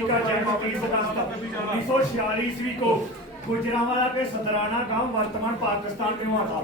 जी का जन्म 30 अगस्त 1946 ईस्वी को गुजरांवाला के सतराना गांव वर्तमान पाकिस्तान में हुआ था।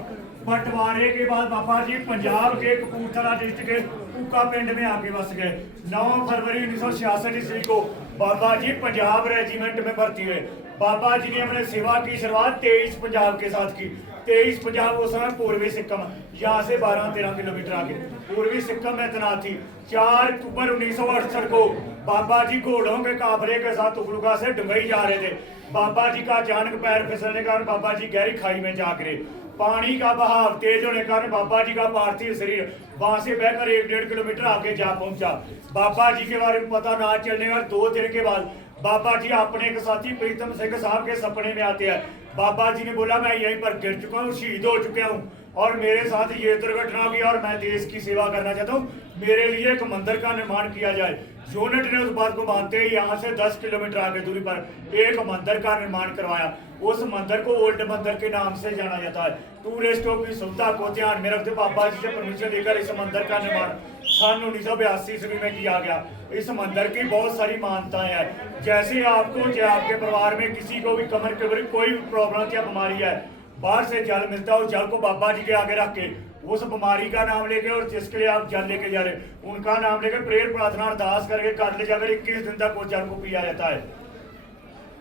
बंटवारे के बाद बाबा जी पंजाब के कपूरथला डिस्ट्रिक्ट के उका पिंड में आके बस गए। 9 फरवरी 1966 ईस्वी को बाबा जी पंजाब रेजिमेंट में भर्ती हुए। बाबा जी ने अपने सेवा की शुरुआत 23 पंजाब के साथ की। 23 पंजाब उस समय पूर्वी सिक्किम, यहाँ से 12-13 किलोमीटर आगे पूर्वी सिक्किम में तैनात थी। 4 अक्टूबर 1968 को बाबा जी घोड़ों के काफिले के साथ तुगलका से दुबई जा रहे थे। बाबा जी का अचानक पैर फिसलने के कारण बाबा जी गहरी खाई में जा गिरे। पानी का बहाव तेज होने के कारण बाबा जी का पार्थिव शरीर वहां से बहकर 1-1.5 किलोमीटर आगे जा पहुंचा। बाबा जी के बारे में पता ना चलने और 2 दिन के बाद बाबा जी अपने एक साथी प्रीतम सिंह साहब के सपने में आते हैं। बाबा जी ने बोला, मैं यहीं पर गिर चुका हूँ, शहीद हो चुका हूँ और मेरे साथ ये दुर्घटना हुई और मैं देश की सेवा करना चाहता हूँ, मेरे लिए एक मंदिर का निर्माण किया जाए। यूनिट ने उस बात को मानते ही यहाँ से 10 किलोमीटर आगे दूरी पर एक मंदिर का निर्माण करवाया। उस मंदिर को ओल्ड मंदिर के नाम से जाना जाता है। टूरिस्टों की सुविधा को ध्यान में रखते बाबा जी से परमिशन लेकर इस मंदिर का निर्माण सन 1982 ईस्वी में किया गया। इस मंदिर की बहुत सारी मान्यताएं हैं, जैसे आपको या आपके परिवार में किसी को भी कमर के ऊपर कोई प्रॉब्लम या बीमारी है, बाहर से जल मिलता है, उस जल को बाबा जी के आगे रख के उस बीमारी का नाम लेके और जिसके लिए आप जल लेके जा रहे उनका नाम लेके प्रेयर प्रार्थना अरदास करके घर ले जाकर 21 दिन तक उस जल को पिया जाता है।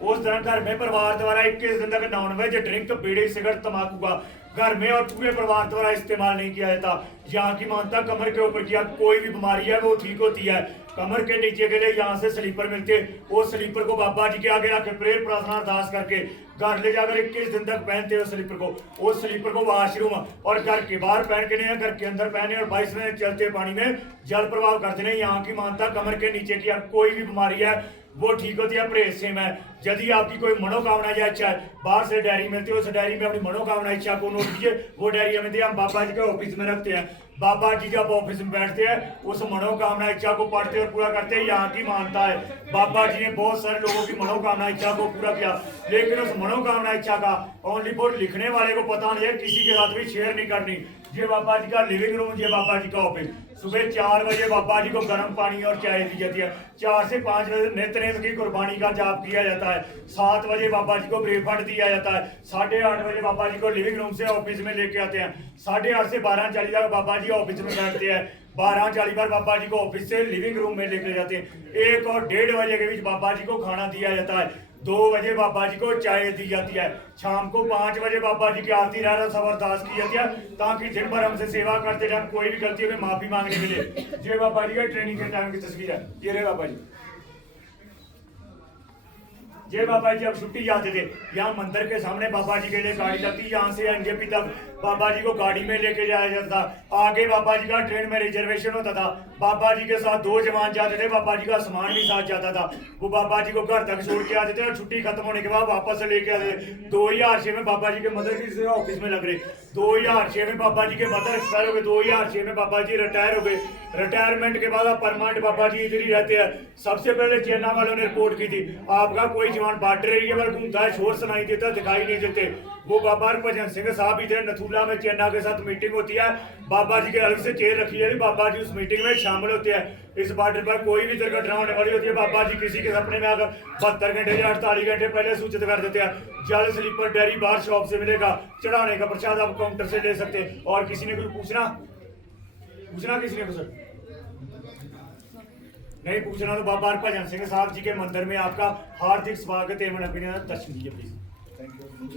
उस दौरान घर में परिवार द्वारा 21 दिन तक नॉनवेज ड्रिंक, बीड़ी, सिगरेट, तंबाकू का घर में और पूरे परिवार द्वारा इस्तेमाल नहीं किया जाता। यहाँ की मानता कमर के ऊपर किया कोई भी बीमारी है वो ठीक होती है। कमर के नीचे के लिए यहाँ से स्लीपर मिलते, वो स्लीपर को बाबा जी के आगे रख के प्रेयर प्रार्थना अरदास करके घर ले जाकर 21 दिन तक पहनते हो स्लीपर को। उस स्लीपर को वॉशरूम और घर के बाहर पहन के नहीं, घर के अंदर पहने और 22 दिन चलते पानी में जल प्रवाह करते नहीं। यहाँ की मानता कमर के नीचे की कोई भी बीमारी है वो ठीक होती है, परहेज सेम है। यदि आपकी कोई मनोकामना या इच्छा है, बाहर से डायरी मिलती है, उस डायरी में अपनी मनोकामना इच्छा को नोट कीजिए, वो डायरी हमें हम बाबा जी के ऑफिस में रखते हैं। बाबा जी जब ऑफिस में बैठते हैं उस मनोकामना इच्छा को पढ़ते और पूरा करते हैं। यहाँ की मानता है बाबा जी ने बहुत सारे लोगों की मनोकामना इच्छा को पूरा किया, लेकिन उस मनोकामना इच्छा का ओनली फॉर लिखने वाले को पता नहीं है, किसी के साथ भी शेयर नहीं करनी। ये बाबा जी का लिविंग रूम, ये बाबा जी का ऑफिस। सुबह 4 बजे बाबा जी को गर्म पानी और चाय दी जाती है। 4 से 5 बजे नित्यनेम की कुर्बानी का जाप किया जाता है। 7 बजे बाबा जी को ब्रेकफास्ट दिया जाता है। 8:30 बजे बाबा जी को लिविंग रूम से ऑफिस में लेके आते हैं। 8:30 से 12:40 तक बाबा जी ऑफिस में बैठते हैं। 12:40 पर बाबा जी को ऑफिस से लिविंग रूम में लेके जाते हैं। 1 और 1:30 बजे के बीच बाबा जी को खाना दिया जाता है। 2 बजे बाबा जी को चाय दी जाती है। शाम को 5 बजे बाबा जी की आरती रहना सब अरदास की जाती है, ताकि दिन भर हमसे सेवा करते टाइम कोई भी गलती में माफी मांगने मिले। ये बाबा जी का ट्रेनिंग के टाइम की तस्वीर है। ये रहे बाबा जी। जय बाबा जी अब छुट्टी जाते थे, यहाँ मंदिर के सामने बाबा जी के लिए गाड़ी लगती, यहाँ से एनजेपी तक बाबा जी को गाड़ी में लेके जाया जाता था। आगे बाबा जी का ट्रेन में रिजर्वेशन होता था। बाबा जी के साथ 2 जवान जाते थे, बाबा जी का सामान भी साथ जाता था। वो बाबा जी को घर तक छोड़ के आते थे और छुट्टी खत्म होने के बाद वापस लेके आते थे। 2006 में बाबा जी के मदर की ऑफिस में लग रहे। 2006 में बाबा जी के मदर एक्सपायर हो गए। 2006 में बाबा जी रिटायर हो गए। रिटायरमेंट के बाद परमानेंट बाबा जी इधर ही रहते हैं। सबसे पहले चेन्नई वालों ने रिपोर्ट की थी, आपका कोई जवान बॉर्डर एरिया पर घूमता है, शोर सुनाई देता, दिखाई नहीं देते। वो बाबा हरभजन सिंह साहब भी थे। नथुला में चेन्नई के साथ मीटिंग होती है, बाबा जी के अलग से चेयर रखी है, बाबा जी उस मीटिंग में शामिल होते हैं। इस बॉर्डर पर कोई भी दुर्घटना होने वाली होती है, बाबा जी किसी के सपने में आकर 72 घंटे या 48 घंटे पहले सूचित कर देते हैं। जल स्लीपर डेयरी बाहर शॉप से मिलेगा, चढ़ाने का प्रसाद आप काउंटर से ले सकते हैं। और किसी ने कुछ पूछना किसी ने कुछ नहीं पूछना तो बाबा हरभजन सिंह साहब जी के मंदिर में आपका हार्दिक स्वागत है। दर्शन दीजिए प्लीज। Thank you.